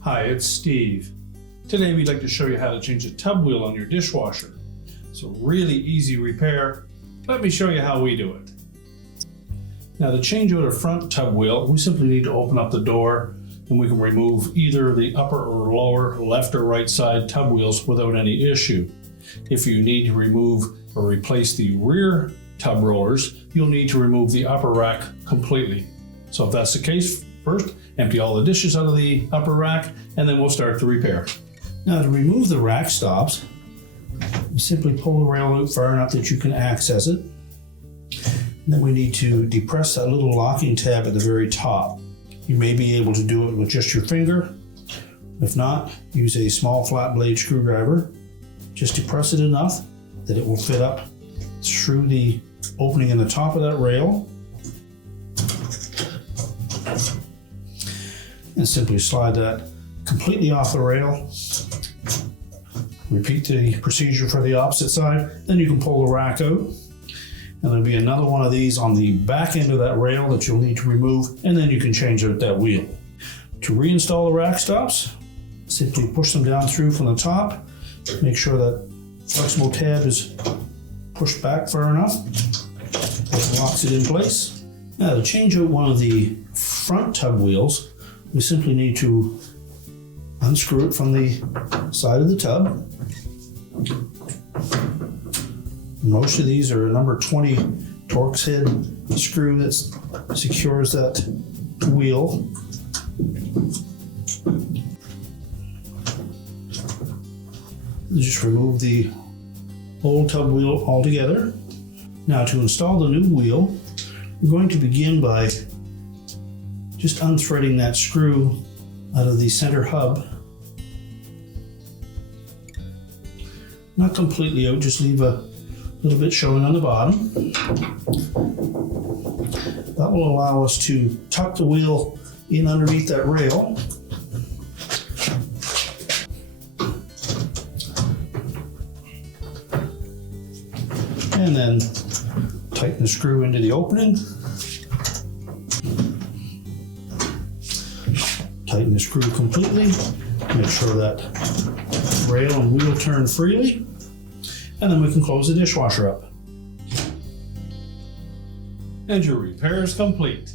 Hi, it's Steve. Today we'd like to show you how to change a tub wheel on your dishwasher. It's a really easy repair. Let me show you how we do it. Now to change out a front tub wheel, we simply need to open up the door and we can remove either the upper or lower left or right side tub wheels without any issue. If you need to remove or replace the rear tub rollers, you'll need to remove the upper rack completely. So if that's the case, first empty all the dishes out of the upper rack and then we'll start the repair. Now to remove the rack stops, you simply pull the rail out far enough that you can access it. And then we need to depress that little locking tab at the very top. You may be able to do it with just your finger. If not, use a small flat blade screwdriver. Just depress it enough that it will fit up through the opening in the top of that rail. And simply slide that completely off the rail. Repeat the procedure for the opposite side. Then you can pull the rack out. And there'll be another one of these on the back end of that rail that you'll need to remove, and then you can change out that wheel. To reinstall the rack stops, simply push them down through from the top. Make sure that flexible tab is pushed back far enough. It locks it in place. Now to change out one of the front tub wheels, we simply need to unscrew it from the side of the tub. Most of these are a number 20 Torx head screw that secures that wheel. Just remove the old tub wheel altogether. Now to install the new wheel, we're going to begin by just unthreading that screw out of the center hub. Not completely out, just leave a little bit showing on the bottom. That will allow us to tuck the wheel in underneath that rail. And then tighten the screw into the opening. Tighten the screw completely. Make sure that rail and wheel turn freely. And then we can close the dishwasher up. And your repair is complete.